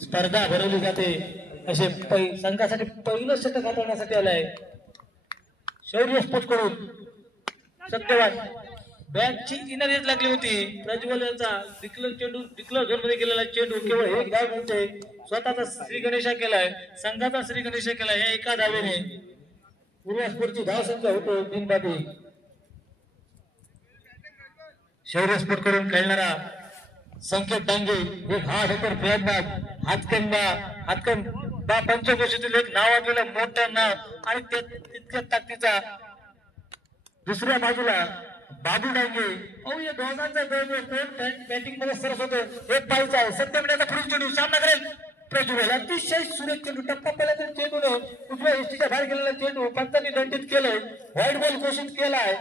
स्पर्धा भरवली जाते असे संघासाठी पहिलं षटक हाताळण्यासाठी आलाय शौर्य स्पोर्ट्स करून सत्यवान बॅटची इनर एज लागली होती प्रज्वल यांचा डिक्लेअर झोन मध्ये गेलेला चेंडू केवळ एक धाव मिळते स्वतःचा श्री गणेशा केलाय संघाचा श्री गणेशा केलाय या एका धावेने पूर्व स्पोर्टची धाव संख्या होतो बिनबादी शौर्य स्पोर्ट करून खेळणारा संकेत डांगे एक हात होकर प्रयत्नात हातकंबा पंचकोशीतील एक नावाजलेलं मोठं नाव आणि तितक्या ताकदीचा दुसऱ्या बाजूला बाबू डांगे या दोघांचा बॅटिंग मध्ये सरस होतो एक पाहिजे आहे सत्यमण्याचा पुढील चेंडू सामना करेल प्रज्वल अतिशय सुरेख चेंडू टप्पा पहिल्या चेंडूने उजव्या एसटीच्या बाहेर गेलेला चेंडू पंचांनी दंडित केलंय व्हाईट बॉल घोषित केलाय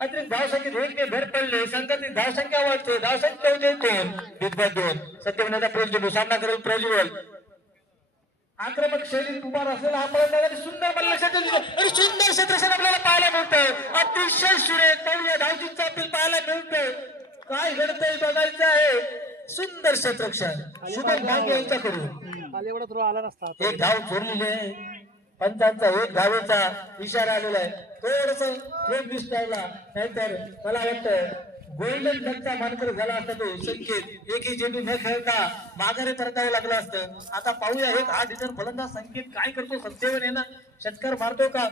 अतिरिक्त धावसंख्येत एक ने भर पडले संघाची धावसंख्या वाढते धावसंख्या होते दोन सत्यमण्याचा पुढील चेंडू सामना करेल प्रज्वल आक्रमक शैलीत उभा असलेला हा फलंदाज सुंदर मल्लक्षात आणि सुंदर क्षेत्रक्षण आपल्याला पाहायला मिळतं अतिशय सुरेख पाहूया धावतीचा अपील पाहायला मिळतं काय घडतंय बघायचं आहे सुंदर क्षेत्रक्षण शुभम भांगे यांच्याकडून थ्रो आला नसता एक धाव चोरलेली आहे पंचांचा एक धावेचा इशारा आलेला आहे थोडस फ्रेम दिसतायला नाहीतर मला वाटतं गोल्डन डकचा मानकर झाला असता तो संकेत एकही चेंडू न खेळता माघारी परतावं लागलं असतं आता पाहूया एक हा डिझर फलंदाज संकेत काय करतो सत्यवान हे ना षटकार मारतो का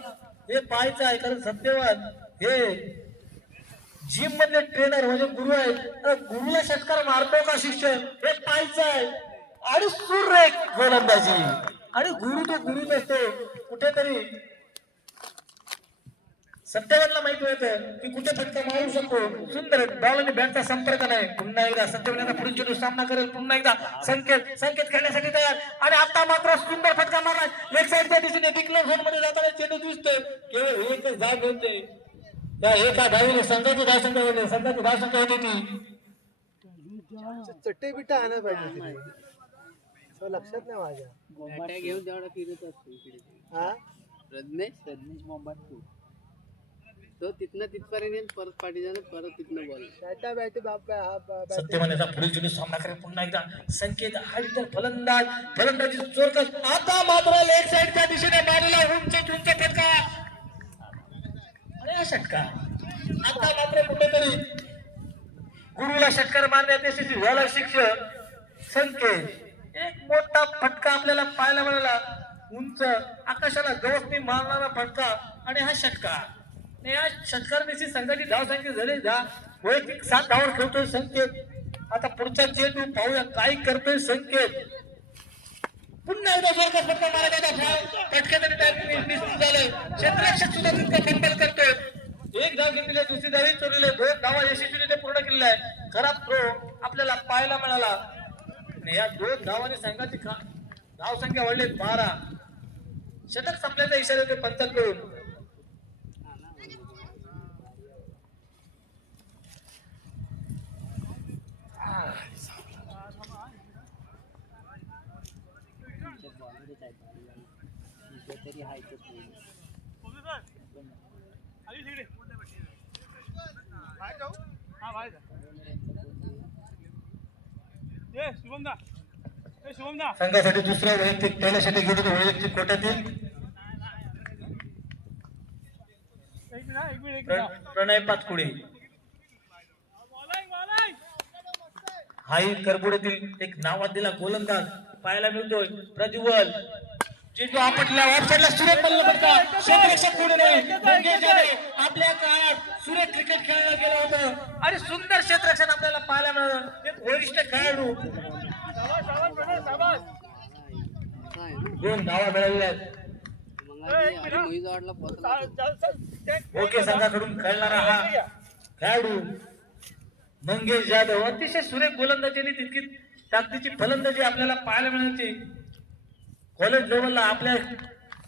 हे पाहायचं आहे कारण सत्यवान हे जिम मधले ट्रेनर म्हणजे गुरु आहेत गुरुला षटकार मारतो का शिष्य हे पाहायचं आहे आणि सुरेख गोलंदाजी आणि गुरु तो गुरुच असतो कुठेतरी सत्यवानला माहिती होतं की कुठे फटका मारू शकतो सुंदर बॉल आणि बॅटचा संपर्क नाही पुन्हा एकदा सत्यवानचा पुढील चेंडू सामना करेल पुन्हा एकदा संकेत खेळण्यासाठी तयार आणि आता मात्र सुंदर फटका मारला लेग साईडच्या दिशेने डिक्लेअर झोन मध्ये जाताना चेंडू दिसतोय केवळ एकच धाव मिळते त्या एका धावीने संघाची धावसंख्या होते संघाची धावसंख्या होती ती चट्टे बिट्टा आणायला पाहिजे लक्षात नाही माझ्या घेऊन तेवढा फिरत असतो इकडे हा रजनेश मोबाईल तो तिथनं तिथपर्यंत परत पाठी जाणं परत तिथनं बॉल सत्यवानचा पुढील चेंडू सामना करेल पुन्हा एकदा संकेत हा फलंदाजी चोरकस आता मात्र लेग साईडच्या दिशेने मारलेला उंच फटका अरे षटकार आता मात्र कुठेतरी गुरुला षटकार मारण्यात यशस्वी झाला शिक्षक संकेत एक मोठा फटका आपल्याला पाहायला मिळाला उंच आकाशाला गवसणी मारणारा फटका आणि हा षटकार या षटकाराने संघाची धावसंख्या झाली वैयक्तिक 7 धावांवर खेळतोय संकेत आता पुढचा चेंडू पाहूया काय करतोय संकेत पुन्हा एकदा जोरदार फटका मारायचा फटक्याने झालं क्षेत्ररक्षक सुद्धा तितका फटका करतोय एक धाव घेतलेली दुसरी धावी चोरलेली 2 धावा यशस्वीरित्या पूर्ण केलेला आहे खराब थ्रो आपल्याला पाहायला मिळाला या 2 धावांनी संघाची धावसंख्या वाढली 12 षटक संपल्याचा इशारा देते पंचांकडून तरी हाय संघासाठी दुसरा वैयक्तिक पहिल्यासाठी घेतो तो वैयक्तिक कोट्यातील प्रणय पाचपुडे हाही करबुड्यातील एक नावाजलेला गोलंदाज पाहायला मिळतोय प्रज्वल चेंडू आपटला ऑफसाईडला सुरेख बल्ला फटका क्षेत्ररक्षक पुढे नाही आपल्या काळात सुरेख क्रिकेट खेळला गेला होता आणि सुंदर क्षेत्ररक्षण आपल्याला पाहायला मिळालं एक वरिष्ठ खेळाडू 2 धावा मिळवल्या ओके संघाकडून खेळणारा हा खेळाडू मंगेश जाधव अतिशय सुरेख गोलंदाजीने तितकी ताकदीची फलंदाजी आपल्याला पाहायला मिळाली कॉलेज लेवलला आपल्या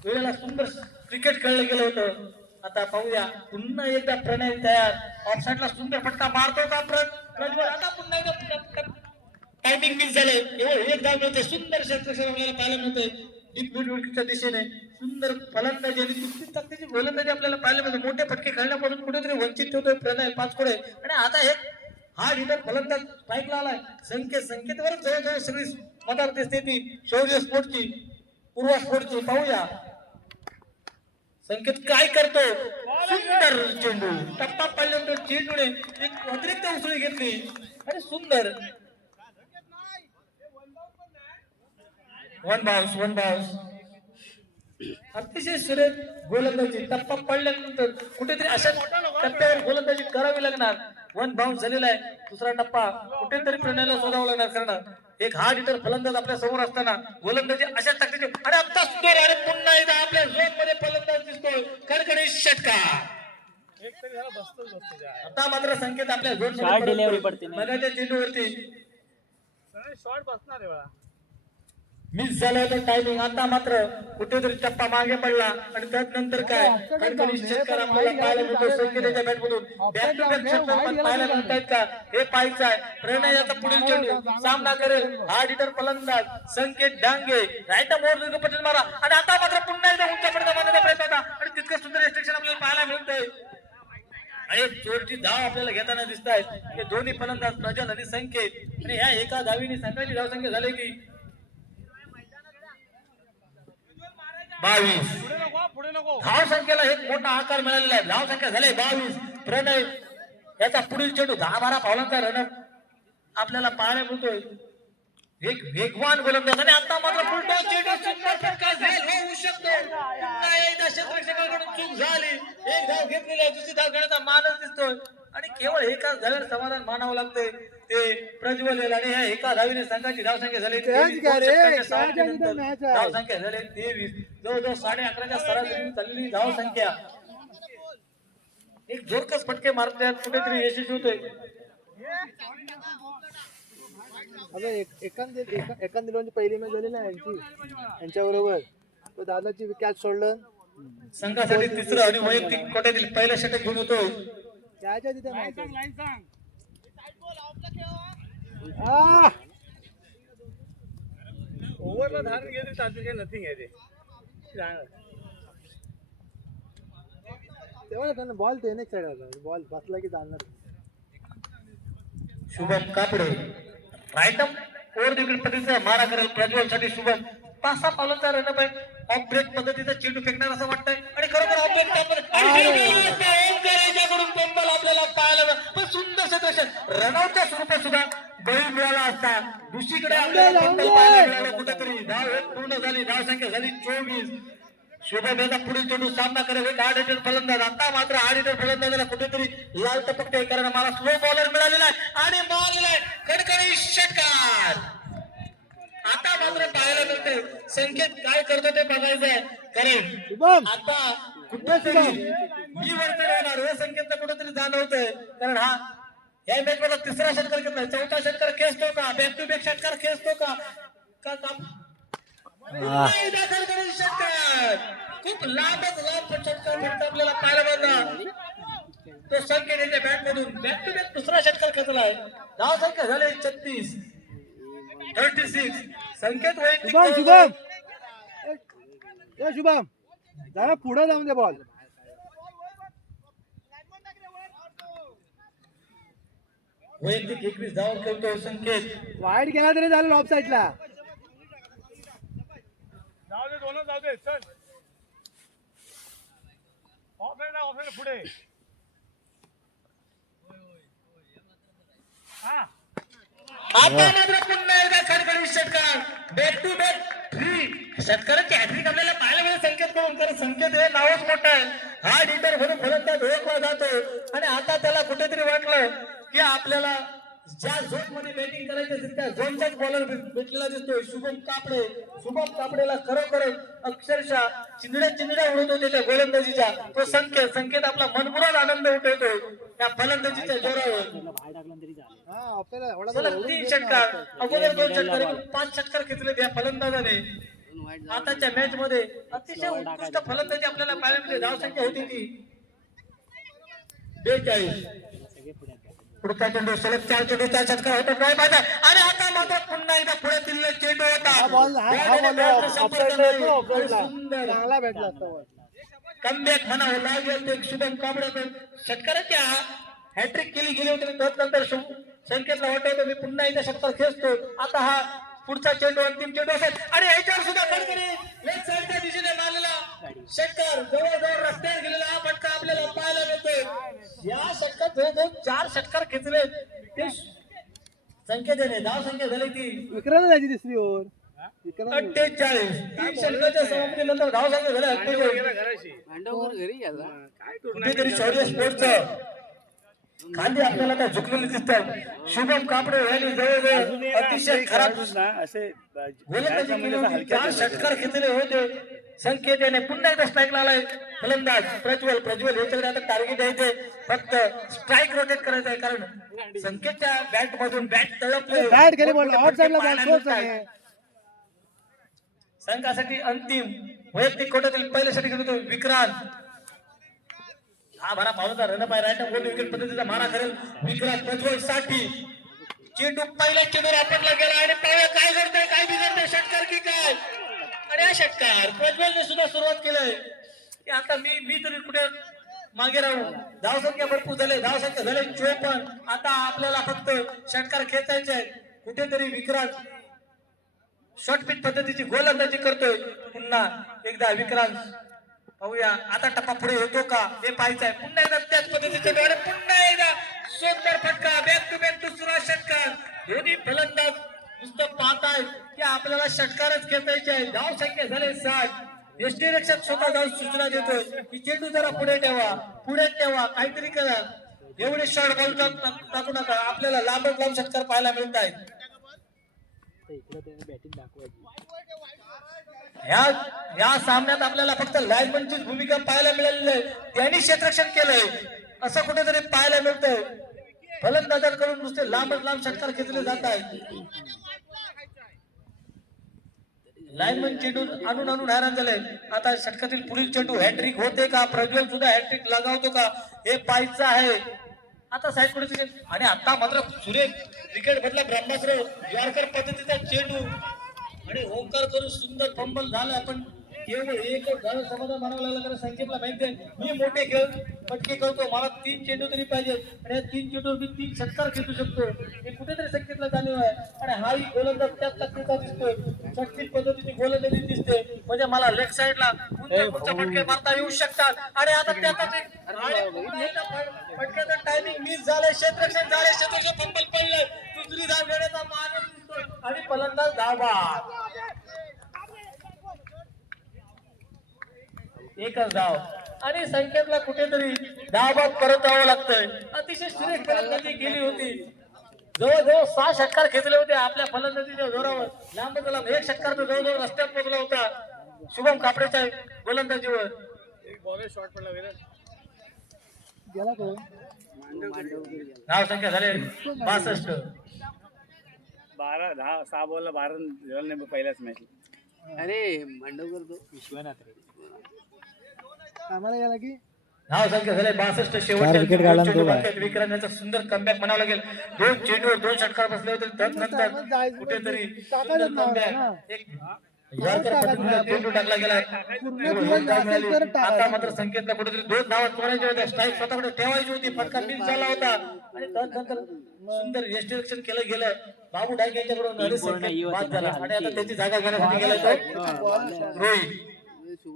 वेळेला सुंदर क्रिकेट खेळलं गेलं होतं आता पाहूया पुन्हा एकदा प्रणय तयार ऑफसाईडला सुंदर फटका मारतो का प्रज्वल आता पुन्हा एकदा टायमिंग मिस झाले एक धाव मिळते सुंदर क्षेत्रक्षण आपल्याला पाहायला मिळतंय डीप मिड विकेटच्या दिशेने सुंदर फलंदाजी आणि तितकी ताकदीची गोलंदाजी आपल्याला पाहायला मिळते मोठे फटके खेळण्यापासून कुठेतरी वंचित ठेवतोय प्रणय पाचपुडे आणि आता एक हा हिटर फलंदाज स्ट्राईकला आलाय. संकेतवर जवळजवळ सगळी मदत दिसते ती शौर्य स्पोर्टची, पूर्वा स्पोर्टची. पाहूया संकेत काय करतो. सुंदर चेंडू टप्पा पाहिल्यानंतर चेंडूने एक अतिरिक्त उसळी घेतली आणि सुंदर वन बाउन्स. अतिशय सुरेख गोलंदाजी. टप्पा पडल्यानंतर कुठेतरी अशा टप्प्यावर गोलंदाजी करावी लागणार. वन बाउन्स झालेला आहे. दुसरा टप्पा कुठेतरी प्रणयला शोधावा लागणार. कारण एक हार्ड हिटर फलंदाज आपल्या समोर असताना गोलंदाजी अशा टाकते. आणि आता सुंदर आणि पुन्हा एकदा आपल्या झोन मध्ये फलंदाज दिसतोय. कडकडीत षटकार. आता मात्र संकेत आपल्या झोन मगाच्या चेंडूवरती शॉर्ट बसणार आहे बघा. मिस झाला होता टायमिंग. आता मात्र कुठेतरी टप्पा मागे पडला आणि त्यानंतर काय कडकडीत षटकार आपल्याला पाहायला मिळतो संकेताच्या बॅटमधून. बॅक टू बॅक षटकार पण पाहायला मिळत आहेत का हे पाहायचं आहे. प्रणय याचा पुढील चेंडू सामना करेल हार्ड हिटर फलंदाज संकेत डांगे. राईट मोर पटेल मारा आणि आता मात्र पुन्हा एकदा उंच पडदा मारण्याचा प्रयत्न होता आणि तितकं सुंदर रिस्ट्रिक्शन आपल्याला पाहायला मिळतंय. आणि चोरची धाव आपल्याला घेताना दिसत आहेत हे दोन्ही फलंदाज प्रज्वल आणि संकेत. आणि ह्या एका धावीने संघाची धावसंख्या झाली की 22. धाव संख्येला एक मोठा आकार मिळालेला आहे. धाव संख्या झाली 22. प्रणय याचा पुढील चेंडू 10-12 पावलांचा रनर आपल्याला पाहायला मिळतोय. एक वेगवान गोलंदाज आणि आता मात्र फुलटॉस चेंडू सुंदर फटका झेल होऊ शकतो. पुन्हा एकदा क्षेत्ररक्षकाकडून चूक झाली. एक धाव घेतलेली आहे. दुसरी धाव घेण्याचा मानस दिसतोय आणि केवळ एकाच धावेवर समाधान मानावं लागतंय ते प्रज्वल. आणि ह्या एका धावीने संघाची धावसंख्या झाली 23. धावसंख्या झाली 23. जवळजवळ 11:30च्या सरासरी चाललेली धावसंख्या. एक जोरकस फटके मारण्यात कुठेतरी यशस्वी होतोय. एकांदिलोंची पहिली मॅच झाली ना यांच्या बरोबर. तो दादाची कॅच सोडलं. संघासाठी तिसरं आणि वैयक्तिक कोट्यातील पहिला षटक घेऊन होतो. त्याच्या तिथे ओव्हरला धारण गेली तात्विक नथिंग आहे ते. तेव्हा त्यांना बॉल ते नेक्स्ट साईड होता. बॉल बसला की जाणार. शुभम कापडे राईट ओव्हर देखील पद्धतीचा मारा करेल प्रज्वल साठी. शुभम 5-6 पावलांचा रन आहे. ऑफ ब्रेक पद्धतीचा चेंडू फेकणार असं वाटतंय आणि खरोखर ऑफ ब्रेक याच्याकडून पंबल आपल्याला पाहायला पण सुंदर क्षेत्ररक्षण रनआउटच्या स्वरूपात सुद्धा बळी मिळाला असता. दुसरीकडे आपल्याला पंबल पाहायला मिळालं कुठेतरी. धाव एक पूर्ण झाली. धावसंख्या झाली 24. शुभम याचा पुढील चेंडू सामना करेल एक हार्ड हिटर फलंदाज. आता मात्र हार्ड हिटर फलंदाजाला कुठेतरी लाल टपकते कारण मला स्लो बॉलर मिळालेला आहे आणि मारलेला आहे कडकडीत षटकार. आता मात्र पाहायला मिळते संकेत काय करतो ते बघायचं आहे. कारण आता कुठेतरी मी वर्तन होणार हे संकेतला कुठेतरी जाणवतंय. कारण हा या मॅच मध्ये तिसरा षटकार घेतलाय. चौथा षटकार खेचतो का. बॅक टू बॅक षटकार खेचतो का षटकार. खूप लांबच लांब षटकार आपल्याला पाहायला मिळणार. तो संकेत याच्या बॅट मधून बॅक टू बॅक दुसरा षटकार खेचलाय. धाव संख्या झाले 36. संकेत शुभम जरा पुढे जाऊन दे बॉल. वैयक्तिक 21 धावा करतो संकेत. वाईट गेला तरी झालं ऑफ साईडला. पुढे आता मात्र पुन्हा एकदा खडखडीत षटकार. बॅक टू बॅक 3 षटकारांची हॅट्रिक आपल्याला पाहायला मिळेल संकेत करून. कारण संकेत हे नावच मोठं आहे. हार्ड हिटर म्हणून फलंदाज ओळखला जातो आणि आता त्याला कुठेतरी वाटलं की आपल्याला ज्या झोन मध्ये बॅटिंग करायची असेल त्या झोनचाच बॉलर भेटलेला दिसतोय शुभम कापडेला खरोखर अक्षरशः चिंधड्या उडवतो त्याच्या गोलंदाजीच्या. तो संकेत आपला मनमुराद आनंद उठवतोय त्या फलंदाजीच्या जोरावर. सलग 3 षटकार अगोदर 2 षटकार 5 षटकार खेचले त्या फलंदाजाने. आताच्या मॅच मध्ये अतिशय उत्कृष्ट फलंदाजी आपल्याला पाहायला मिळते. धावसंख्या होती ती 42. पुढचा चेंडू सलग 4 चेंडू 4 षटकार होता काय पाहिजे. आणि आता मात्र पुन्हा एकदा पुढे दिलेला चेंडू होता. चांगला भेटला कमबॅक म्हणावं लागेल ते शुभम कापडे. षटकाराच्या हॅट्रिक केली गेली होती. त्यानंतर संकेतला वाटतं मी पुन्हा एकदा षटकार खेचतो. आता हा पुढचा चेंडू अंतिम चेंडू असेल आणि याच्यावर सुद्धा फटकरी लेफ्ट साईडच्या दिशेने मारलेला षटकार जवळजवळ रस्त्यावर गेलेला हा फटका आपल्याला पाहायला मिळतोय. या षटकात जवळजवळ 4 षटकार खेचले ते संकेताने. धाव संख्या झाली ती विक्रांत झाली तिसरी ओव्हर. 48. 3 षटकाच्या समाप्तीनंतर धाव संख्या झाली 48. भांडवकर घरी गेला. कुठेतरी शौर्य स्पोर्टचं खाली आपल्याला काय झुकलेले दिसतात. शुभम कापडे यांनी जवळजवळ अतिशय खराब गोलंदाजी केली होती. 4 षटकार घेतलेले होते. संकेत याने पुन्हा एकदा स्ट्राईक लावलाय. फलंदाज प्रज्वल याच्याकडे आता टार्गेट आहे ते फक्त स्ट्राईक रोटेट करायचं आहे. कारण संकेतच्या बॅट मधून बॅट तळपले. बॅट गेली बॉल ऑफ साइडला बॉल सोड आहे. संघासाठी अंतिम वैयक्तिक कोट्यातील पहिल्या षटक घेतो विक्रांत. हा भरा पावला रन पाय राईट गोल विकेट पद्धतीचा मारा करेल विक्रांत. प्रज्वल साठी चेंडू पहिल्या चेंडूवर आपटला गेला आणि पाहूया काय घडतंय काय बिघडतंय षटकार की काय. आणि हा षटकार प्रज्वलने सुद्धा सुरुवात केलंय की आता मी तरी कुठे मागे राहू. धावसंख्या भरपूर झाले. धावसंख्या झाले 54. आता आपल्याला फक्त षटकार खेचायचे आहेत. कुठेतरी विक्रांत शॉर्ट पिच पद्धतीची गोलंदाजी करतोय. पुन्हा एकदा विक्रांत पाहूया आता टप्पा पुढे येतो का हे पाहायचं आहे. पुन्हा एकदा त्याच पद्धतीचे डोळे. पुन्हा एकदा सुंदर फटका. बॅक टू बॅक दुसरा षटकार. दोन्ही फलंदाज नुसतं पाहताय की आपल्याला षटकारच खेचायचे आहे. धाव संख्या झाले 60. यष्टीरक्षक स्वतः जाऊन सूचना देतोय की चेंडू जरा पुढे ठेवा काहीतरी करा. एवढे शॉर्ट बॉल टाकू नका. आपल्याला लांबच लांब षटकार पाहायला मिळत आहेत. या सामन्यात आपल्याला फक्त लाईनमनची भूमिका पाहायला मिळालेली आहे. त्यांनी क्षेत्ररक्षण केलंय असं कुठेतरी पाहायला मिळतंय. फलंदाजांकडून नुसते लांबच लांब षटकार खेचले जात आहेत. लाईनमन चेंडू आणून हैराण झाले. आता षटकातील पुढील चेंडू हॅट्रिक होते का. प्रज्वल सुद्धा हॅट्रिक लगावतो का हे पाहायचं आहे. आता साईड पुढे आणि आता मात्र सुरेख विकेट बदला ब्रह्मास्त्र यॉर्कर पद्धतीचा चेंडू आणि होकार करून सुंदर फंबल झाला. पण केवळ एक झालं समाधान म्हणावं लागलं. कारण संकेतला माहिती आहे मी मोठे खेळ पटके करतो. मला 3 चेंडू तरी पाहिजे आणि या 3 चेंडूवर मी 3 षटकार खेचू शकतो. हे कुठेतरी संकेतला जाणीव आहे. आणि हाही गोलंदाज त्याच ताकदीचा दिसतोय. षटकीत पद्धतीची गोलंदाजी दिसते. म्हणजे मला लेफ्ट साईडला फटके मारता येऊ शकतात. आणि आता फटक्याचा टायमिंग मिस झालाय. क्षेत्ररक्षण झाले. क्षेत्ररक्षण फंबल पडलंय. दुसरी धाव घेण्याचा मानस दिसतोय आणि फलंदाज धावा. एकच धाव आणि संकेतला कुठेतरी धावबाद परत यावं लागतंय. अतिशय सुरेख फलंदाजी केली होती. जवळजवळ 6 षटकार खेचले होते आपल्या फलंदाजीच्या जोरावर. लांब लांब एक षटकार तर जवळजवळ रस्त्यात पोहोचला होता शुभम कापडेच्या गोलंदाजीवर. गेला तो. धाव संख्या झाले 62. 6 बॉलला 12 झालं नाही पहिल्याच मॅच. अरे भांडवकर तो विश्वनाथ रे आम्हाला गेला की धाव संख्या झाले 62. शेवटच्या विक्रांत याचा सुंदर कमबॅक म्हणावं लागेल. 2 चेंडूवर 2 षटकार बसले होते. त्यानंतर कुठेतरी यॉर्कर पद्धतीचा चेंडू टाकला गेला. आता मात्र संकेतला कुठेतरी 2 धावा तोडायच्या होत्या. स्ट्राईक स्वतःकडे ठेवायची होती. फटका मिस झाला होता आणि त्यानंतर सुंदर यष्टीरक्षण केलं गेलं. बाबू डायक यांच्याकडून बाद झाला आणि आता त्याची जागा घेण्यासाठी गेला रोहित.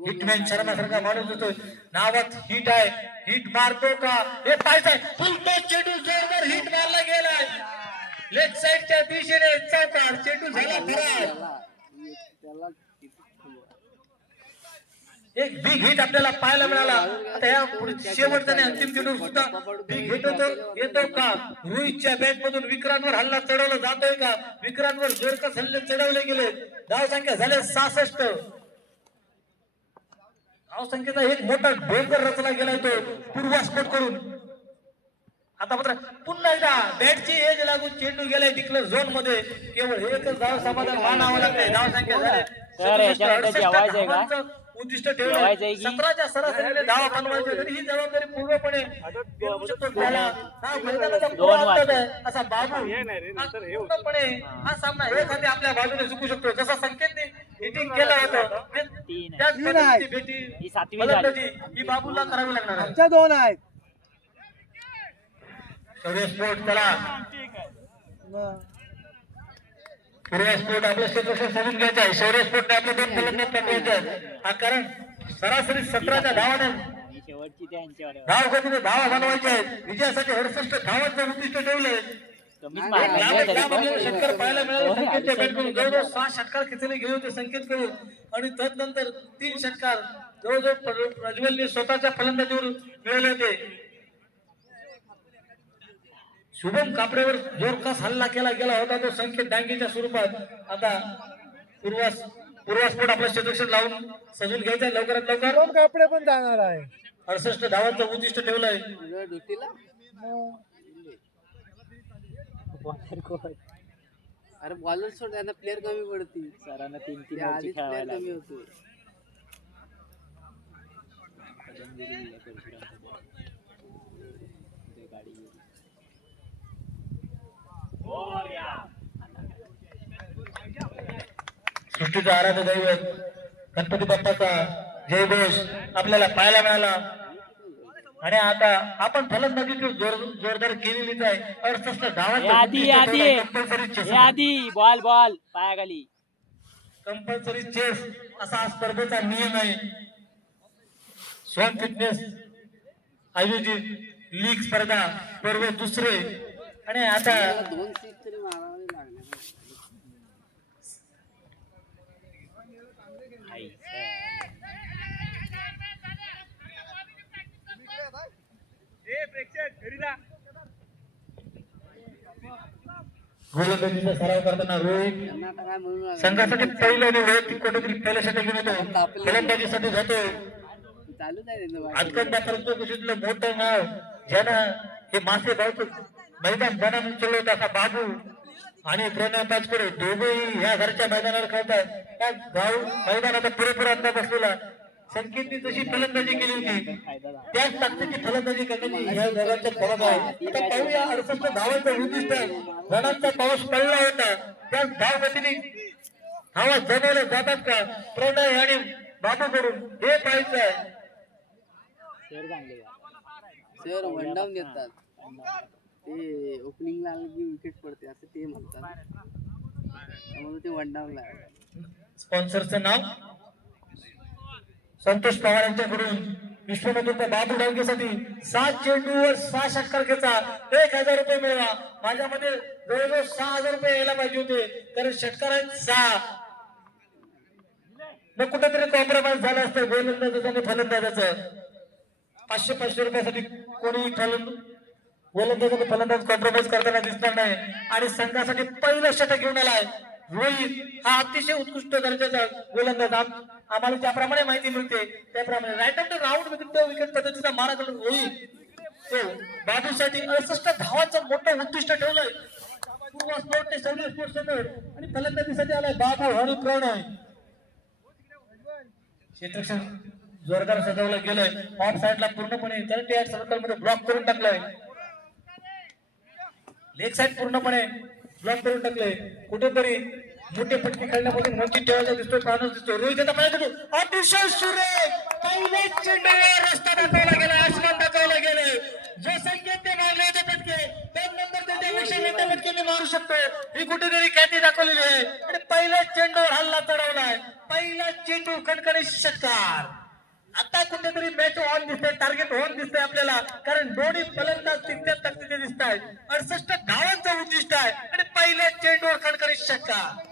हिटमॅन शर्मासारखा माणूस होतो. नावात हिट आहे. हिट मारतो का हे पाहायचंय. फुलटो चेंडू जोरदार हिट मारला गेलाय. लेफ्ट साईडच्या दिशेने चौकार. चेंडू झाला फरार. एक बिग हिट आपल्याला पाहायला मिळाला. आता या शेवटचा अंतिम चेंडू सुद्धा बिग हिट येतो का. रोहितच्या बॅट मधून विक्रांतवर हल्ला चढवला जातोय का. विक्रांतवर जोरकस हल्ले चढवले गेले. धाव संख्या झाले 66. धाव संख्येचा एक मोठा डोंगर रचला गेलाय तो पूर्वा स्पोर्ट करून. आता मात्र पुन्हा एकदा बॅटची एज लागून चेंडू गेलाय डिक्लेअर झोन मध्ये. केवळ एकच धाव समाधान मानावं लागतंय. धाव संख्या झाले उद्दिष्ट ठेवलं 17च्या सरासरीने धावा बनवायचे. तरी ही जबाबदारी पूर्णपणे घेऊ शकतो. असा बाबू पूर्णपणे हा सामना एखादी आपल्या बाजूने जिंकू शकतो. जसा संकेतने हिटिंग केलं होतं त्याच पद्धतीची फलंदाजी ही बाबूला करावी लागणार आहे. 2 आहेत. शौर्य स्पोर्ट चला मग शौर्य स्पोर्ट आपलं क्षेत्रक्षण समजून घ्यायचं आहे. शौर्य स्पोर्टने आपले 2 फलंदाज पाठवायचे आहेत. हा कारण सरासरी 17च्या धावाने शेवटची त्यांच्यावर धाव गतीने धावा बनवायच्या आहेत. विजयासाठी 68 धावांचं उद्दिष्ट ठेवलंय. कमीच षटकार पाहायला मिळाले संकेतच्या बॅटकडून जवळजवळ 6 षटकार खेचले गेले होते संकेत कडून आणि तदनंतर 3 षटकार जवळजवळ प्रज्वलने स्वतःच्या फलंदाजीवरून मिळवले होते. शुभम कापडेवर जोरदार हल्ला केला गेला होता तो संकेत डांगेच्या स्वरूपात. आता पूर्वास्फोट आपलं क्षेत्रक्षण लावून सजून घ्यायचं लवकरात लवकर. दोन कापडे पण जाणार आहे. 68 धावांचं उद्दिष्ट ठेवलंय. ड्युटीला अरे बॉलर सोड त्यांना प्लेअर कमी पडतील. सरांना 3-3 त्या आधीच प्लेअर खेळायला कमी होते. सृष्टीचा आराध्य दैवत गणपती बाप्पाचा जयघोष आपल्याला पाहायला मिळाला. आणि आता आपण फलंदाजी जोरदार केलेलीच आहे. 68 धावांचं आधी बॉल पायाखाली कंपल्सरी चेस असा स्पर्धेचा नियम आहे. स्वान फिटनेस आयोजित लीग स्पर्धा पर्व 2 आणि आता 2 सीट तरी मारावे लागले. गोलंदाजीचा सराव करताना रोहित त्यांना आता काय म्हणून राहिलं? संघासाठी पहिलं आणि वैयक्तिक कुठेतरी पहिल्या षटक घेऊन येतो. फलंदाजीसाठी जातो. चालूच आहे त्यांचं बाकी. आजकाल कुशीतलं मोठं नाव ज्यानं हे मासे गावचं मैदान बनावून चाललं होतं असा बाबू आणि प्रणय पाचपुरे दोघेही या घरच्या मैदानावर खेळतात. त्या गाव मैदानाचा पुरेपूर अंदाज असलेला संकेतने जशी फलंदाजी केली होती त्याच ताकदीची फलंदाजी करण्याची या जगाच्या फरक आहे. आता पाहूया 68 धावांचं उद्दिष्ट रणांचा पाऊस पडला होता त्याच धाव गतीने धावा जमवल्या जातात का प्रणय आणि बाबू करून हे पाहायचं आहे. सर वन डाऊन देतात. ते ओपनिंगला आलं की विकेट पडते असं ते म्हणतात. त्यामुळे ते वन डाऊनला आहे. स्पॉन्सरचं नाव संतोष पवार यांच्याकडून विश्वनाथच्या बाबू डांगेसाठी 7 चेंडूवर 6 षटकार खेचा 1000 रुपये मिळवा. माझ्यामध्ये जवळजवळ 6000 रुपये यायला पाहिजे होते कारण षटकार आहेत 6. मग कुठेतरी कॉम्प्रोमाइज झालं असतं गोलंदाजाचं आणि फलंदाजाचं. 500 रुपयासाठी कोणी गोलंदाज आणि फलंदाज कॉम्प्रोमाइज करताना दिसणार नाही. आणि संघासाठी पहिलं षटक घेऊन आलाय रोहित. हा अतिशय उत्कृष्ट दर्जाचा गोलंदाज. आम्हाला ज्याप्रमाणे माहिती मिळते त्याप्रमाणे right of the round wicket पद्धतीचा मारा करून रोहित बाबूसाठी 68 धावांचं मोठं उद्दिष्ट ठेवलंय. पूर्व स्पोर्टने शौर्य स्पोर्ट समोर आणि फलंदाजीसाठी आलाय बाबू आणि प्रणय. क्षेत्रक्षण जोरदार सजवलं गेलंय. ऑफ साइडला पूर्णपणे 38 सर्कल मध्ये ब्लॉक करून टाकलंय. लेग साइड पूर्णपणे ब्लॉक करून टाकले. कुठेतरी मोठे फटके खेळण्यामध्ये वंचित ठेवायचा दिसतोय प्राणच दिसतोय. रोहित आता पाहिजे अतिशय सुरेख पहिले चेंडूवर रस्ता दाखवला गेला आसमान दाखवला गेले. जो संकेत ते मारले होते फटके त्यानंतर त्याच्यापेक्षा मोठे फटके मी मारू शकतो ही कुठेतरी ख्याती दाखवलेली आहे. आणि पहिल्या चेंडूवर हल्ला चढवलाय. पहिला चेंडू कणकणी षटकार. आता कुठेतरी मॅच ऑन दिसतंय टार्गेट ऑन दिसतंय आपल्याला कारण दोन्ही फलंदाज तितक्याच ताकदीचे दिसत आहेत. 68 धावांचं उद्दिष्ट आहे आणि पहिल्या चेंडूवर कणकणी षटकार.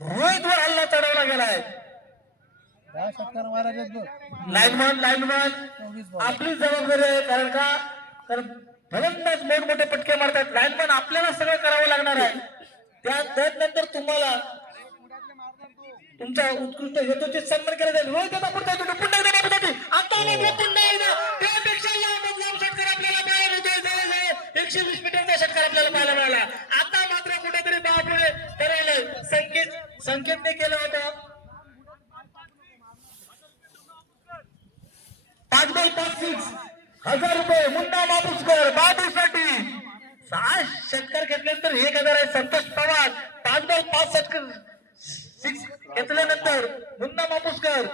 रोहितवर हल्ला चढवला गेलाय. 10 षटकार मारायचे बघ. लाईनमन आपली जबाबदारी आहे कारण फलंदाज मोठमोठे पटके मारतात. लाईनमन आपल्याला सगळं करावं लागणार आहे. त्यानंतर तुम्हाला तुमच्या उत्कृष्ट हेतूचे सन्मान केला जाईल. रोहित आता पुन्हा एकदा बाबूसाठी आता पुन्हा एकदा त्यापेक्षा लांब षटकार आपल्याला मिळाला होता. 120 मीटरचा षटकार आपल्याला पाहायला मिळाला. आता मात्र कुठेतरी बाबूने ठरवलं. संकेतने केलं होतं 5 बॉल 5 सिक्स 1000 रुपये मुन्ना मापुसकर बाबूसाठी. 6 षटकार घेतल्यानंतर 1000 आहे. संतोष पवार 5 बॉल 5 षटकार 6 घेतल्यानंतर मुन्ना मापुसकर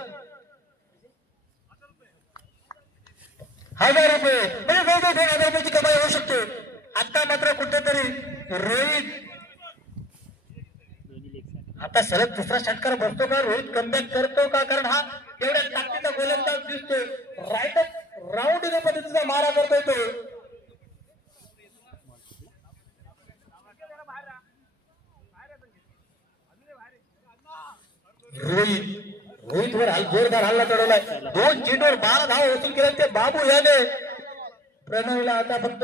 ₹1000 म्हणजे जवळजवळ 2000 कमाई होऊ शकते. आता मात्र कुठेतरी रोहित दोन्ही लेग आता सलग दुसरा षटकार बसतो का, रोहित कमबॅक करतो का, कारण हा एवढ्या ताकदीचा गोलंदाज दिसतोय. राईट राऊंड पद्धतीचा मारा करतोय तो. रोहित वर जोरदार हल्ला चढवलाय. 2 चेंडूवर 12 धावा वसूल केल्या ते बाबू याने. प्रणवला आता फक्त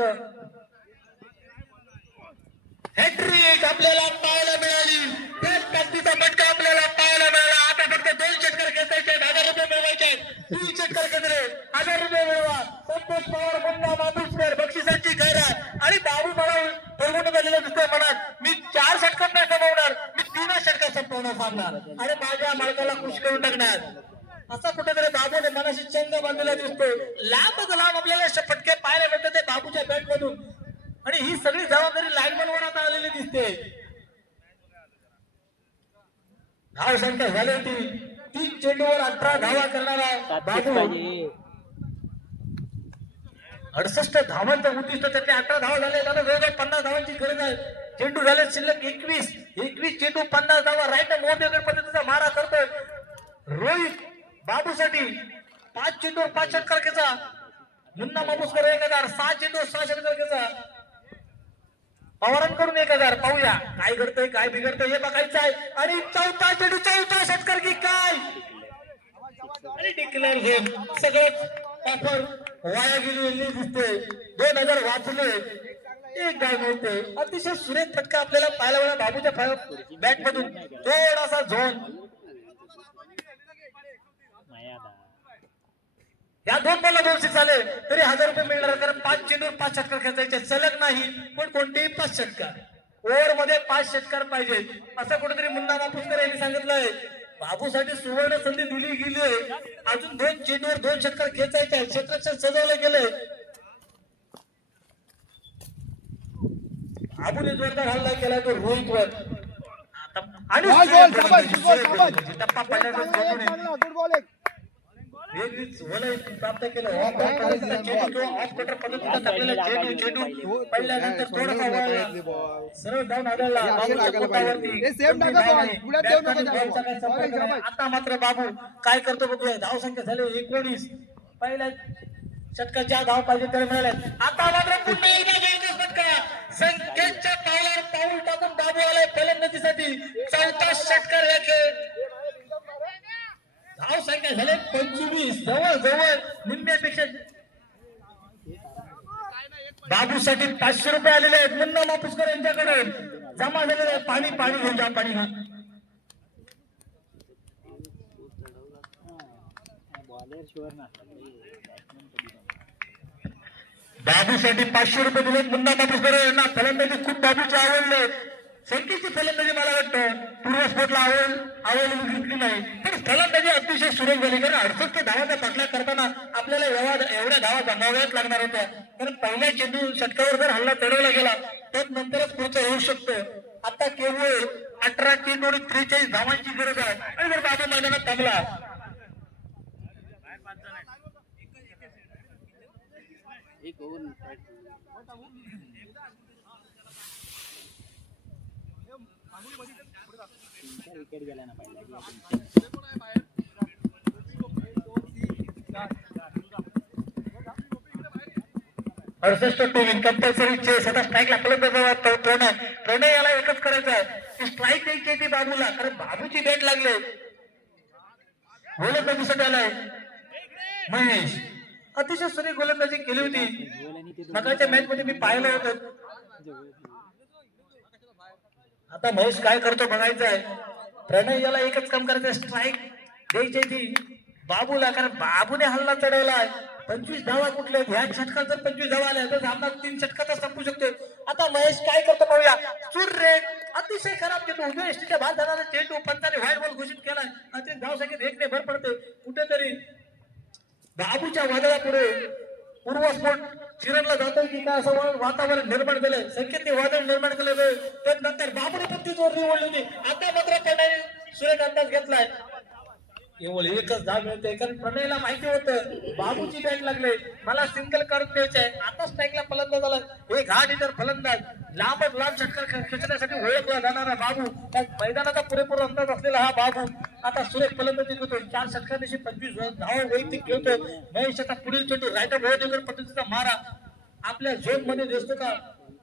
हॅट्रिक आपल्याला पाहायला मिळाली. त्याच ताकदीचा मटका आपल्याला पाहायला मिळाला. आता फक्त 2 षटकार खेचायचे, ₹1000 मिळवायचे. 3 षटकार खेचले, ₹1000 मिळवा. संतोष पवार मुन्ना मातुसकर बक्षिसाची खैरात. आणि बाबू मला बोलवून झालेलं दिसतोय मनात, मी 4 षटकार नाही संपवणार, मी 3 षटकार संपवणार सांगणार आणि माझ्या मालकाला खुश करून टाकणार. असा कुठेतरी बाबूने मनाशी चंग बांधलेला दिसतोय. लांब आपल्याला फटके पाहायला मिळतात ते बाबूच्या बॅट मधून. आणि ही सगळी जबाबदारी लाईनमॅनवर आता आलेली दिसते. धाव संख्या झाली होती 3 चेंडूवर 18 धावा करणारा बाबू. पाहिजे. 68 धावांचं उद्दिष्ट, त्यातले 18 धावा झाले. त्याला जवळजवळ 50 धावांची गरज आहे. चेंडू झाले शिल्लक 21 चेंडू 50 धावा. राईट मोठ्या पद्धतीचा मारा करतोय रोहित बाबूसाठी. 5 चेंडूवर 5 षटकार खेचा. मुन्ना मामुसकर 1000. 6 चेंडूवर 6 षटकार खेचा. पवारांकडून करून 1000. पाहूया काय घडतंय काय बिघडतंय हे बघायचं आहे. आणि चौथा चेंडू 4था षटकार की काय, आणि डिक्लेअर झोन. सगळं ऑफर वाया गेलेली दिसते. 2000 वाचले, 1 डाव मिळते. अतिशय सुरेख फटका आपल्याला पाहायला मिळाला बाबूच्या बॅट मधून. थोडासा झोन. या 2 बॉलला 2 सिक्स आले तरी ₹1000 मिळणार, कारण 5 चेंडूवर 5 षटकार खेचायचे. सलग नाही पण कोणतेही 5 षटकार. ओव्हर मध्ये 5 षटकार पाहिजे असं कुठेतरी मुन्ना मापुसकर यांनी सांगितलंय. बाबूसाठी सुवर्ण संधी दिली गेली आहे. अजून 2 चेंडूवर 2 षटकार खेचायचे. क्षेत्ररक्षण सजवलं गेलंय. बाबूने जोरदार हल्ला केला तो रोहितवर. आणि टप्पा पडल्याचा वेगळीच वलय प्राप्त केलं. ऑफ कटर पद्धतीचा टाकलेला चेंडू पहिल्यानंतर थोडासा वळला, सरळ जाऊन आढळला आता मात्र बाबू काय करतो बघूया. धाव संख्या झाली 19. पहिल्या षटकाच्या धाव पाहिजे तर मिळाल्या. आता मात्र पुन्हा एकदा षटका. संख्येच्या पावलावर पाऊल टाकून बाबू आलाय फलंदाजीसाठी. 4था षटकार या खेळ. धाव संख्या झाले 25. जवळ निम्म्यापेक्षा. बाबूसाठी ₹500 आलेले आहेत मुन्ना मापुसकर यांच्याकडे. जमा झालेले पाणी घेऊन जा, पाणी घेऊन. बाबूसाठी ₹500 दिले मुन्ना मापुसकर यांना. फलंदाजी खूप बाबूचे आवडले. संख्येची फलंदाजी मला वाटतं पूर्व स्पोर्टला आवडली घेतली नाही, पण फलंदाजी अतिशय सुरेख झाली. कारण 68 धावाचा पाठलाग करताना आपल्याला एवढ्या धावा गमावाव्याच लागणार होत्या. कारण पहिल्या चेंडू षटकावर जर हल्ला चढवला गेला तर नंतरच पुढचं होऊ शकतं. आता केवळ 18 चेंडूवर 43 धावांची गरज आहे. आणि जर बाबू मैदानात थांबला 1 ओव्हर विकेट गेला ना पहिला. 68 टू विन कंपल्सरी चेस. आता स्ट्राईकला प्रणय याला एकच करायचं आहे, स्ट्राईक द्यायची ती बाबूला, कारण बाबूची बॅट लागले. गोलंदाजीसाठी आलाय महेश. अतिशय सुरेख गोलंदाजी केली होती सकाळच्या मॅच मध्ये मी पाहिलं होतं. आता महेश काय करतो बघायचं आहे. प्रणय याला एकच काम करायचं, स्ट्राईक द्यायची ती बाबूला, कारण बाबूने हल्ला चढवलाय. 25 धावा कुठल्या ह्या षटकात जर 25 धावा आल्या तर सामना 3 षटकातच संपू शकतो. आता महेश काय करतो पाहूया. सूर्य अतिशय खराब चेंडू उजव्या एसटीच्या बाद झाला चेंडू पंचाने व्हाईट बॉल घोषित केलाय. आणि धाव संख्येत 1 ने भर पडते. कुठेतरी बाबूच्या वादळापुढे पूर्व स्पोर्ट चिरणला जातोय की काय असं वातावरण निर्माण केलंय. संकेतने वादळ निर्माण केलं. त्यानंतर बाबूने 25 वर निवडली होती. आता मात्र त्याने सुरेख अंदाज घेतलाय. केवळ एकच धाव मिळते, कारण प्रणयला माहिती होतं बाबूची बॅट लागले, मला सिंगल करून द्यायचे आहे. आता स्ट्राईकला फलंदाज आला, एक हार्ड हिटर फलंदाज, लांबच लांब षटकार खेचण्यासाठी ओळखला जाणारा बाबू, त्या मैदानाचा पुरेपूर अंदाज असलेला हा बाबू आता सुरेख फलंदाजी करतो. 4 षटकांशी 25 धावा वैयक्तिक खेळतो. महेश आता पुढील चेंडू रायटर भोवदेकर पद्धतीचा मारा आपल्या झोन मध्ये दिसतो का,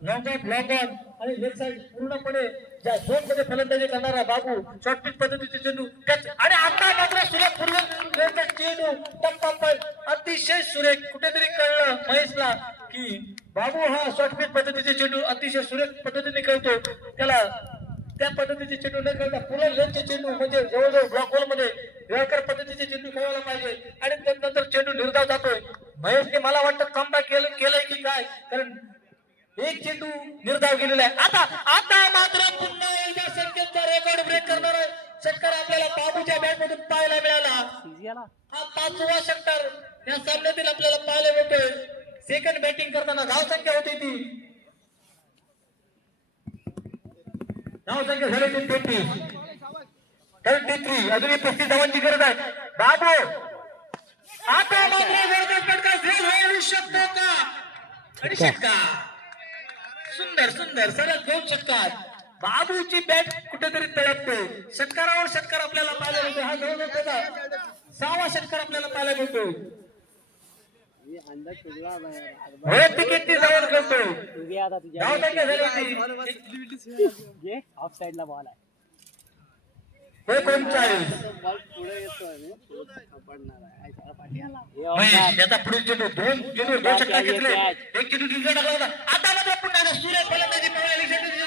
लॉंग ऑफ लॉंग ऑन आणि लेफ्ट साइड पूर्णपणे ज्या झोन मध्ये फलंदाजी करणारा बाबू, शॉर्ट पिच पद्धतीचे चेंडू आणि आता मात्र सुरेख पूर्व चेंडू टप्पा पण अतिशय सुरेख. कुठेतरी कळलं महेशला की बाबू हा शॉर्ट पिच पद्धतीचे चेंडू अतिशय सुरेख पद्धतीने खेळतो. त्याला त्या पद्धतीचे चेंडू न खेळता पुढे लेनचे चेंडू म्हणजे जवळजवळ ब्लॉक होल मध्ये वेळकर पद्धतीचे चेंडू खेळायला पाहिजे आणि त्यानंतर चेंडू निर्धाव जातोय. महेशने मला वाटतं कमबॅक केलंय की काय, कारण एक चेंडू निर्धाव गेलेला आहे. आता मात्र पुन्हा एकदा संकेतचा रेकॉर्ड ब्रेक करणारा षटकार आपल्याला बाबूच्या बॅट मधून पाहायला मिळाला. हा 5वा षटकार या सामन्यातील आपल्याला पाहायला मिळतोय. सेकंड बॅटिंग करताना धाव संख्या होती ती, धाव संख्या झाली ती 33. अजूनही 35 धावांची गरज आहे. बाबू आता मात्र जबरदस्त फटका झेल होऊ शकतो का, आणि षटकार सुंदर सुंदर सरळ 2 षटकार. बाबूची बॅट कुठेतरी तळपते. षटकारावर षटकार आपल्याला पाहायला मिळतो. हा जवळजवळ त्याचा 6वा षटकार आपल्याला पाहायला मिळतो. अंदाज चुकला वैयक्तिक किती जवळ करतो. धाव संख्या झाली होती ऑफ साइडला बॉल आहे. 39. बॉल पुढे येतोय पडणार आहे महेश याचा पुढील चेंडू 2 षटकार घेतले. एक चेंडू निर्धाव टाकला होता. आता मात्र पुन्हा सूर्य फलंदाजी प्रणाली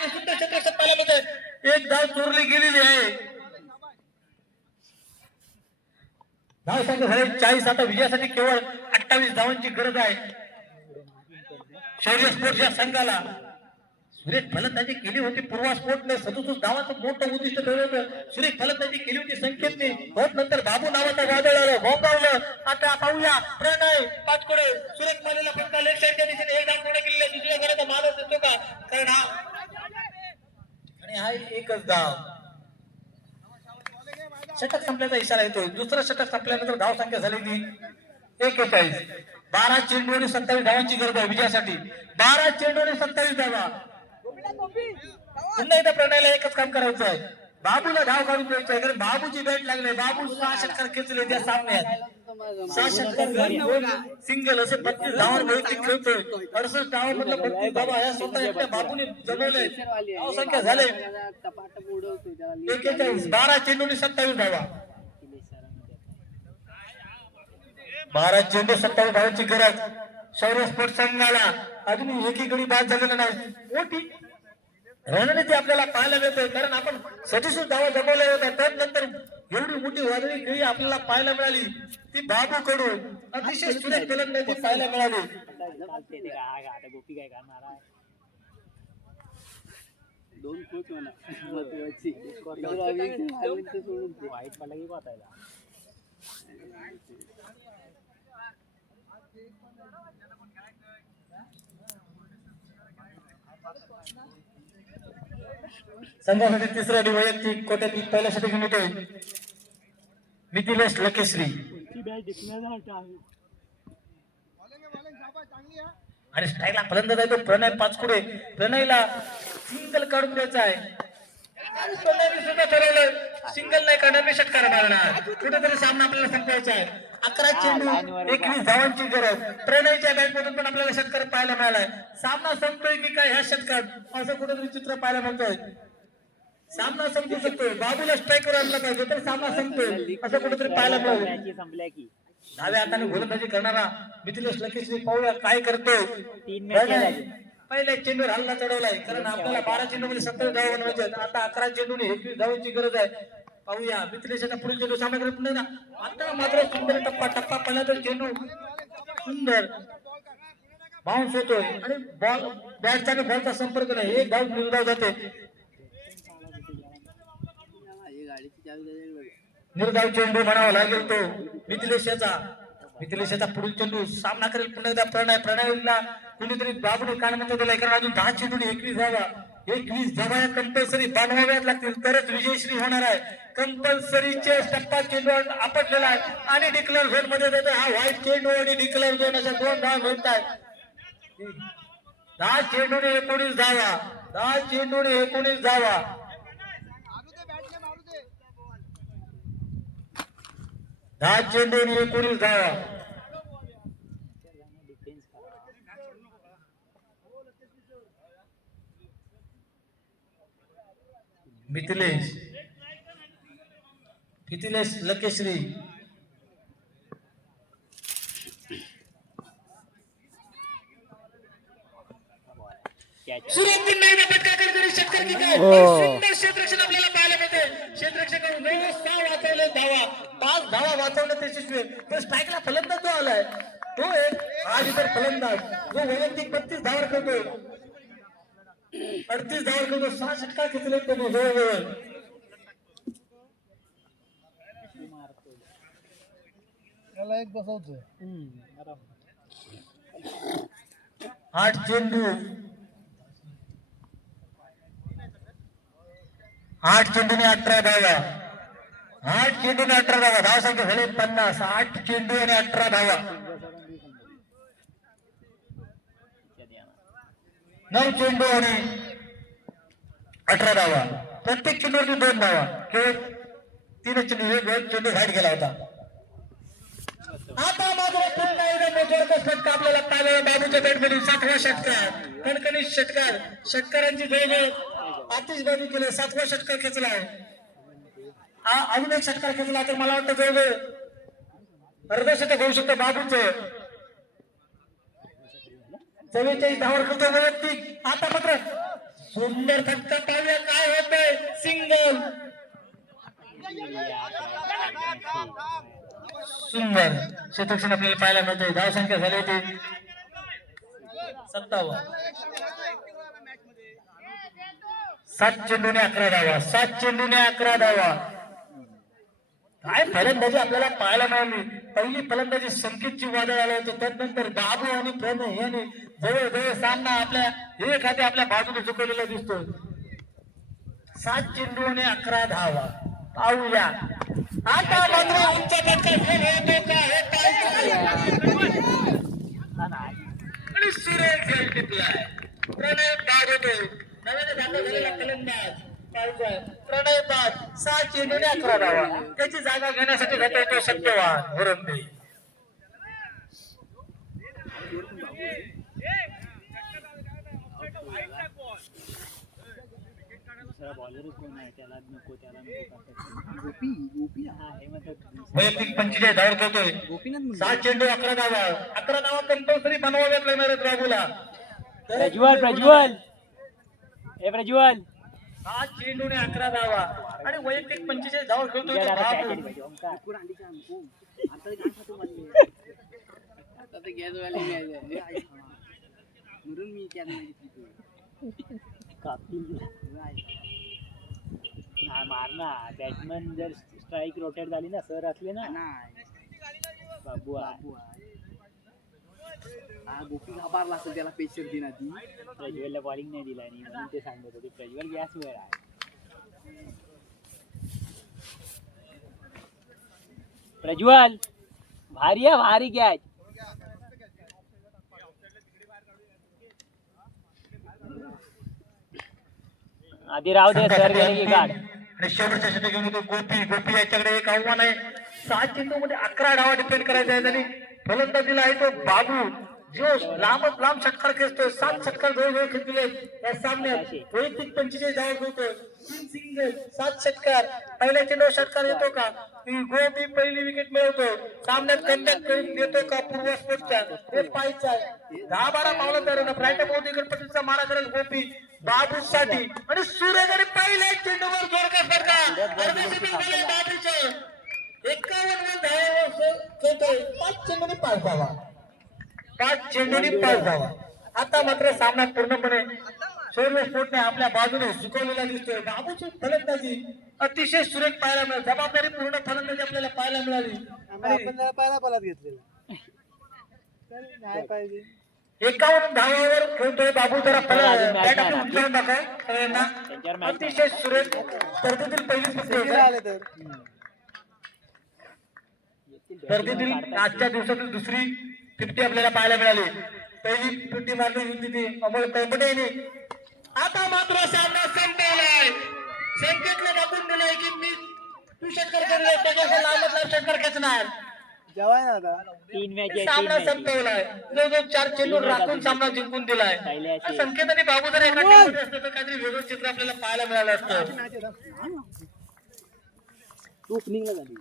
सुंदर षटकार पाहायला मिळतोय. एक धाव चोरली गेलेली आहे. धाव संख्या झाली 40. आता विजयासाठी केवळ 28 धावांची गरज आहे शौर्य स्पोर्ट्स या संघाला. सुरेख फलंदाजी केली होती पूर्वा स्पोर्टने 37 धावांचं मोठं उद्दिष्ट ठेवलं होतं. सुरेख फलंदाजी केली होती संकेतने. बहुत नंतर बाबू नावाचा वादळ आलं, भोंगावलं. आता पाहूया प्रणय पाचकोडे सुरेख मारलेला फटका लेफ्ट साईडच्या दिशेने एक धाव पूर्ण केलेला, दुसऱ्या घराचा मानस देतो का, कारण हा एकच धाव. षटक संपल्याचा इशारा येतोय. दुसरं षटक संपल्यानंतर धाव संख्या झाली ती 41. 12 चेंडू आणि 27 धावांची गरज आहे विजयासाठी. 12 चेंडू आणि 27 धावा. पुन्हा एकदा प्रणयला एकच काम करायचं आहे, बाबूला धाव काढून द्यायचं आहे, कारण बाबूची बॅट लागले. बाबू 6 षटकार खेचले त्या सामन्यात. 6 षटकार सिंगल असे 32 धावांवर वैयक्तिक खेळतोय. 68 धावांमधलं 32 धावा या स्वतः एकट्या बाबूने जमवले. धाव संख्या झाले 41. 12 चेंडू आणि 27 धावा. 12 चेंडू 27 धावांची गरज शौर्य स्पोर्ट्स संघाला. अजूनही एकही गडी बाद झालेला नाही. मोठी रणनीती आपल्याला पाहायला मिळते, कारण आपण 37 धावा जमवल्या होत्या. त्यानंतर एवढी मोठी वादळी खेळी आपल्याला पाहायला मिळाली ती बाबू कडून. अतिशय सुरेख फलंदाजी पाहायला मिळाली. आता गोपी काय करणार आहे. 2 कोच म्हणा महत्वाची सोडून वाईट पडला की पाहायला. संघासाठी तिसरा आणि वैयक्तिक कोट्यातील पहिला षटक मिळतोय मिथिलेश लकेश्री. आणि स्ट्राईकला फलंदाज आहे तो प्रणय पाचकुडे. प्रणयला सिंगल काढून द्यायचा आहे. प्रणयने सुद्धा ठरवलं सिंगल नाही काढणार, मी षटकार मारणार. कुठेतरी सामना आपल्याला संपवायचा आहे. 11 चेंडू 21 धावांची गरज. प्रणयच्या बॅट मधून पण आपल्याला षटकार पाहायला मिळालाय. सामना संपतोय की काय ह्या षटकात असं कुठेतरी चित्र पाहायला मिळतोय. सामना संपू शकतोय. बाबूला स्ट्राईकवर आणला पाहिजे तर सामना संपतोय असं कुठेतरी पाहायला मिळालं. संपल्या की डाव्या हाताने गोलंदाजी करणारा मिथिलेश लकेश्री पाहूया काय करतोय. 3 मॅच पहिल्या चेंडूवर हल्ला चढवलाय, कारण आपल्याला 12 चेंडूमध्ये 27 धावा बनवायचे आहेत. आता 11 चेंडूने 21 धावांची गरज आहे. पाहूया मिथिलेशचा पुढील चेंडू सामना पुन्हा ना. आता मात्र सुंदर टप्पा पडला तर चेंडू सुंदर बाउन्स होतोय आणि बॉल बॅटचा आणि बॉलचा संपर्क नाही. एक धाव निर्धाव जाते. निर्धाव चेंडू म्हणावा लागेल तो मिथिलेशचा पुढील चेंडू सामना करेल पुन्हा एकदा प्रणयला कुणीतरी बाबूने कानमंत्र दिलाय, कारण अजून 10 चेंडू 21 धावा. 21 धावा कंपल्सरी बनवाव्याच लागतील तरच विजयश्री होणार आहे. कंपल्सरीचे टप्पा चेंडू आपटलेला आहे आणि डिक्लेअर झोन मध्ये जातो. हा व्हाईट चेंडू आणि डिक्लेअर झोन अशा 2 धावा मिळत आहेत. 10 चेंडूने 19 धावा, 10 चेंडूने 19 धावा. 10 चेंडूने 19 धावा. डिफेन्स मिथिलेश लकेश्री कॅच सुरेश पुन्हा एकदा फटका करणारी षटकार किक आहे. सुंदर क्षेत्ररक्षण आपल्याला पाहायला मिळते. क्षेत्ररक्षकाने 9 वाचवले धावा, 5 धावा वाचवण्यात यशस्वी आहे. तर स्ट्राईकला फलंदाज जो आलाय तो एक आज इतर फलंदाज जो वैयक्तिक 32 धावा करतोय, 38 धावा करतो, 6 षटकार खेचले त्याने जवळजवळ. त्याला एक बसवतोय. 8 चेंडू 8 चेंडूने 18 धावा, 8 चेंडूने 18 धावा. धाव संख्या झाली 50. 8 चेंडू आणि 18 धावा. 9 चेंडू आणि 18 धावा. प्रत्येक चेंडूवरती 2 धावा. केवळ 3 चेंडू, एक चेंडू घाट गेला होता. आता मात्र पुन्हा एकदा मोठा षटकार आपल्याला पाहायला बाबूच्या बॅटमधून 7वा षटकार, कणकणीत षटकार. षटकारांची जवळजवळ आतिषबाजी केली. 7वा षटकार खेचला आहे. अजून एक षटकार खेचला तर मला वाटतं जवळजवळ अर्धशतक होऊ शकतं बाबूचं. 44 धावा करतो वैयक्तिक. आता मात्र सुंदर फटका पाहूया काय होतंय. सिंगल सुंदर क्षेत्ररक्षण आपल्याला पाहायला मिळते. धाव संख्या झाली होती 57. 7 चेंडूने 11 धावा, 7 चेंडूने 11 धावा. काय फलंदाजी आपल्याला पाहायला मिळाली. पहिली फलंदाजी संकेतची वादळ आलं होतं, त्यानंतर बाबू आणि प्रणय यांनी जवळजवळ सामना आपल्या एखाद्या आपल्या बाजूने झुकवलेला दिसतोय. 7 चेंडू आणि 11 धावा. पाहूया आता मात्र उंच फटका फेल होतो का हे आणि सुरेश झेल टिपलाय. प्रणय बाद होतो. नव्याने दाखल झालेला फलंदाज पाहूया. प्रणय बाद. 7 चेंडूने 11 धावा. त्याची जागा घेण्यासाठी जातो तो सत्यवान वरंबे. दुसरा बॉलरच कोण आहे त्याला नको गोपी हा हे म्हणतात वैयक्तिक 45 धावा करतोय. गोपीनाथ 7 चेंडू 11 धावा. 11 धावा कंपल्सरी बनवाव्यात लागणार आहेत बाबूला. प्रज्वल ए प्रज्वल 7 चेंडूने 11 धावा आणि वैयक्तिक 45 धावा खेळतोय तो बाबू. आता ते गॅसवाले म्हणून मी कॅन मागितली. मार ना बॅट्समन जर स्ट्राईक रोटेट झाली ना सर असले ना बाबू हा गोपी घाबरला असेल त्याला पेशर दिना ती. प्रज्वलला बॉलिंग नाही दिला आणि म्हणून ते सांगत होते प्रज्वल गॅसवर आहे. प्रज्वल भारी आहे भारी कॅच. आधी राहू दे सर गेले की गाड. आणि शेवटच्या षटकामध्ये गोपी याच्याकडे एक आव्हान आहे. 7 चेंडू मध्ये 11 धावा डिफेंड करायचा आहे आणि फलंदाजीला आहे तो बाबू जो लांबच लांब षटकार खेचतोय. 7 षटकार जवळजवळ खेचले या सामन्यात. वैयक्तिक 45 धावा खेळतोय. 3 सिंगल 7 षटकार. पहिल्या चेंडूवर षटकार येतो का. गोपी पहिली विकेट मिळवतोय. सामन्यात कमबॅक करून देतो का पूर्व स्पोर्टच्या हे पाहायचं आहे. 10-12 पावलं तर ब्राईट मोदी गणपतीचा मारा करेल गोपी बाबू साठी. आणि सूर्यगड पहिल्या चेंडूवर जोरदार फटका. बाबूच्या 51 धावा खेळतोय. 5 चेंडूने 5 धावा. 5 चेंडूनी 5 धावा. आता मात्र सामना पूर्णपणे शौर्य स्पोर्टने आपल्या बाजूने झुकवलेला दिसतोय. बाबूची फलंदाजी अतिशय सुरेख पाहायला मिळाली. जबाबदारी पूर्ण फलंदाजी आपल्याला पाहायला मिळाली. आपण त्याला पहिला घेतलेला नाही पाहिजे. 51 धावावर खेळतोय बाबू. जरा अजून match बॅट नाही ना. उंचावून दाखव सगळ्यांना. त्यांच्यावर match अतिशय सुरेख स्पर्धेतील पहिली किती फिफ्टी आले तर स्पर्धेतील आजच्या दिवसातील दुसरी 50 आपल्याला पाहायला मिळाली. पहिली 50 मारली होती ती अमोल कळपटे यांनी. आता मात्र सामना संपवलाय. संकेतला दाखवून दिलाय की मी तू षटकार करणार, त्याच्या लांबच लांब षटकार खेचणार. जेवाय ना आता 3 मॅच आहे, 3 सामना मॅच संपवलाय. जो 4 चेंडू राखून सामना जिंकून दिलाय. पहिल्याचे. संकेत आणि बाबू जर एका टीममध्ये असतं तर काहीतरी वेगळं चित्र आपल्याला पाहायला मिळालं असतं. ओपनिंगला झाली